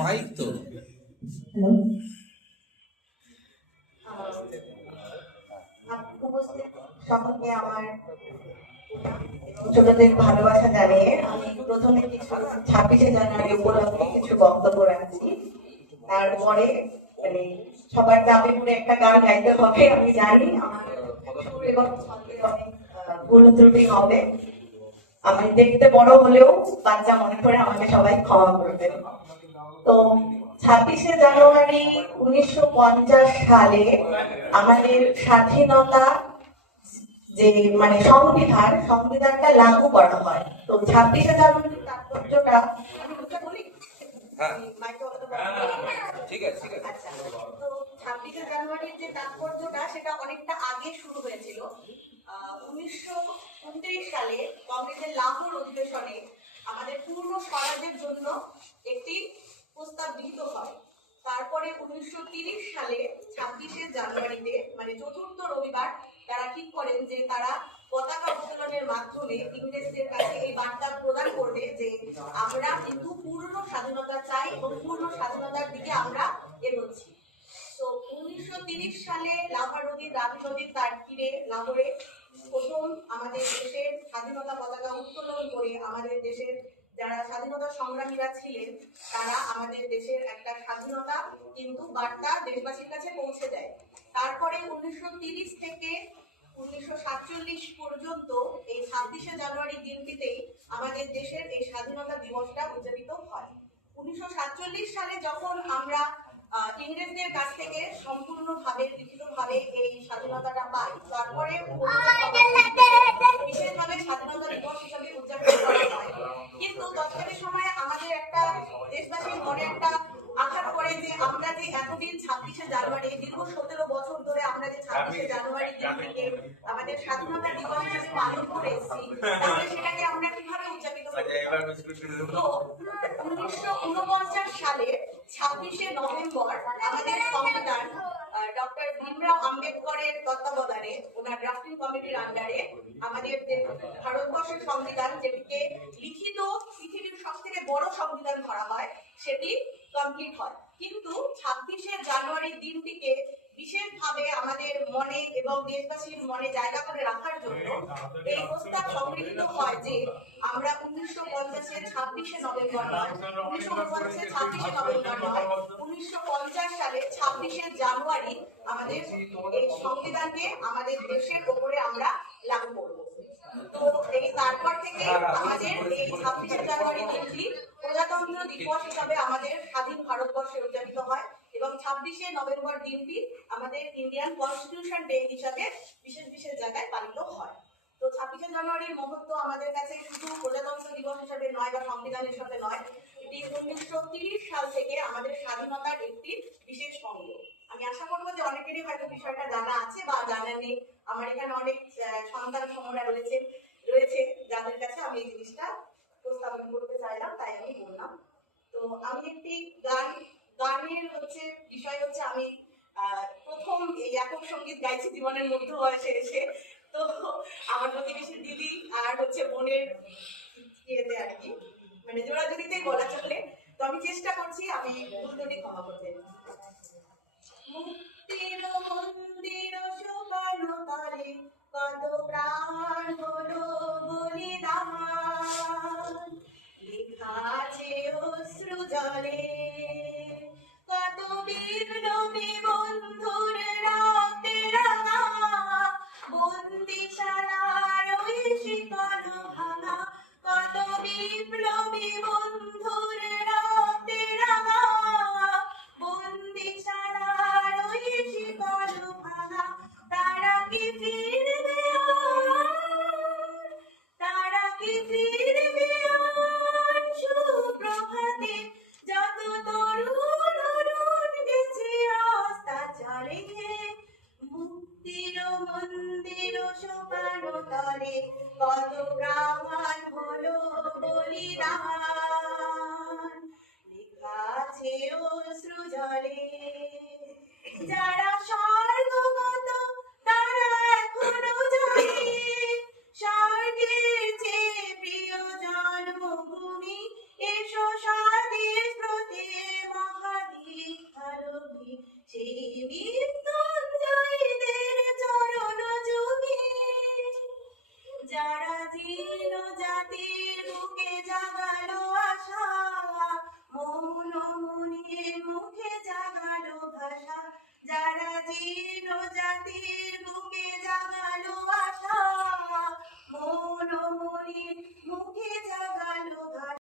Mic তো সম্পর্কে আমার ছোটদের ভালোবাসা জানিয়ে আমি প্রথমে কিছু 26শে জানুয়ারি উপলক্ষে কিছু বক্তব্য রাখছি। তারপরে মানে সবার দাবি করে একটা গান গাইতে হবে। আমি জানি আমার সুর এবং ছন্দের অনেক ভুল ত্রুটি হবে। আমি দেখতে বড় হলেও বাচ্চা মনে করে আমাকে সবাই ক্ষমা করবেন। তো 26শে জানুয়ারি 1950 সালে আমাদের স্বাধীনতা যে মানে সংবিধানটা লাগু করা হয়। তো 26শে জানুয়ারির তাৎপর্যটা আচ্ছা, তো 26শে জানুয়ারির যে তাৎপর্যটা সেটা অনেকটা আগে শুরু হয়েছিল। 1929 সালে কংগ্রেসের লাহোর অধিবেশনে আমাদের পূর্ণ স্বরাজের জন্য একটি প্রস্তাব গৃহীত হয়। তারপরে 1930 সালে 26শে জানুয়ারিতে মানে চতুর্থ রবিবার তারা ঠিক করেন যে তারা পতাকা উত্তোলনের মাধ্যমে ইংরেজদের কাছে এই বার্তা প্রদান করবে যে আমরা কিন্তু পূর্ণ স্বাধীনতা চাই এবং পূর্ণ স্বাধীনতার দিকে আমরা এগোচ্ছি। তো 1930 সালে লাভা নদীর রাবি নদীর তার তীরে লাহোরে প্রথম আমাদের দেশের স্বাধীনতা পতাকা উত্তোলন করে আমাদের দেশের যারা স্বাধীনতা সংগ্রামীরা ছিলেন তারা আমাদের দেশের একটা স্বাধীনতা কিন্তু বার্তা দেশবাসীর কাছে পৌঁছে দেয়। তারপরে 1930 থেকে 1947 পর্যন্ত এই 26শে জানুয়ারি দিনটিতেই আমাদের দেশের এই স্বাধীনতা দিবসটা উদযাপিত হয়। 1947 সালে যখন আমরা ইংরেজদের কাছ থেকে সম্পূর্ণভাবে লিখিতভাবে এই স্বাধীনতাটা পাই, তারপরে বিশেষভাবে স্বাধীনতা দিবস হিসাবে উদযাপন করা হয়। কিন্তু তৎকালীন সময়ে আমাদের একটা দেশবাসীর মনে একটা আঘাত করে যে আমরা যে এতদিন 26শে জানুয়ারি দীর্ঘ 17 বছর ধরে আমরা যে 26শে জানুয়ারি দিনটিকে আমাদের স্বাধীনতা দিবস হিসেবে পালন করে এসেছি, তাহলে সেটাকে আমরা কিভাবে উদযাপিত করব? তো 1949 সালে 26শে নভেম্বর আমাদের সংবিধান ডক্টর ভীমরাও আম্বেদকরের তত্ত্বাবধানে ওনার ড্রাফটিং কমিটির আন্ডারে আমাদের ভারতবর্ষের সংবিধান যেটিকে লিখিত পৃথিবীর সবথেকে বড় সংবিধান ধরা হয় সেটি কমপ্লিট হয়। কিন্তু 26শে জানুয়ারি দিনটিকে বিশেষভাবে আমাদের মনে এবং দেশবাসীর মনে জায়গা করে রাখার জন্য এই প্রস্তাব সংগৃহীত হয় যে আমরা 1950-এ 26শে নভেম্বর নয়, 1949-এ 26শে নভেম্বর নয়, 1950 সালে 26শে জানুয়ারি আমাদের এই সংবিধানকে আমাদের দেশের উপরে আমরা লাগু করব। তো এই তারপর থেকে আমাদের এই 26শে জানুয়ারি দিনটি প্রজাতন্ত্র দিবস হিসাবে আমাদের স্বাধীন ভারতবর্ষে উদযাপিত হয় এবং 26শে নভেম্বর দিনটি আমাদের ইন্ডিয়ান কনস্টিটিউশন ডে হিসাবে বিশেষ বিশেষ জায়গায় পালিত হয়। তো 26শে জানুয়ারির মহত্ব আমাদের কাছে শুধু প্রজাতন্ত্র দিবস হিসাবে নয় বা সংবিধানের সাথে নয়, এটি 1930 সাল থেকে আমাদের স্বাধীনতার একটি বিশেষ অঙ্গ। আমি আশা করবো যে অনেকেরই হয়তো বিষয়টা জানা আছে বা জানা নেই। আমার এখানে অনেক সন্তান সমরা রয়েছে যাদের কাছে আমি এই জিনিসটা উপস্থাপন করতে চাইলাম, তাই আমি বললাম। তো আমি একটি গানের বিষয় হচ্ছে আমি প্রথম এই একক সঙ্গীত গাইছি জীবনের মধ্য বয়সে এসে। তো আমার প্রতিবেশী দিদি আর বোনের ইয়েতে আর কি মানে জোড়াজুড়িতেই বলা চলে। তো আমি চেষ্টা করছি, আমি ভুল ত্রুটি ক্ষমা করতে। মুক্তির মন্দির শুকানো তলে কত প্রাণ হলো বলিদান, লেখা আছে অশ্রু জলে কত বিপ্লবী বন্ধুর রক্তে রাঙা, বন্দিশালার ওই শিকল ভাঙা, কত বিপ্লবী বন্ধুর রক্তে রাঙা, বন্দিশালার ওই শিকল ভাঙা, তারা কি ফিরবে তারা কি ফিরবে সুপ্রভাতে যত জাতি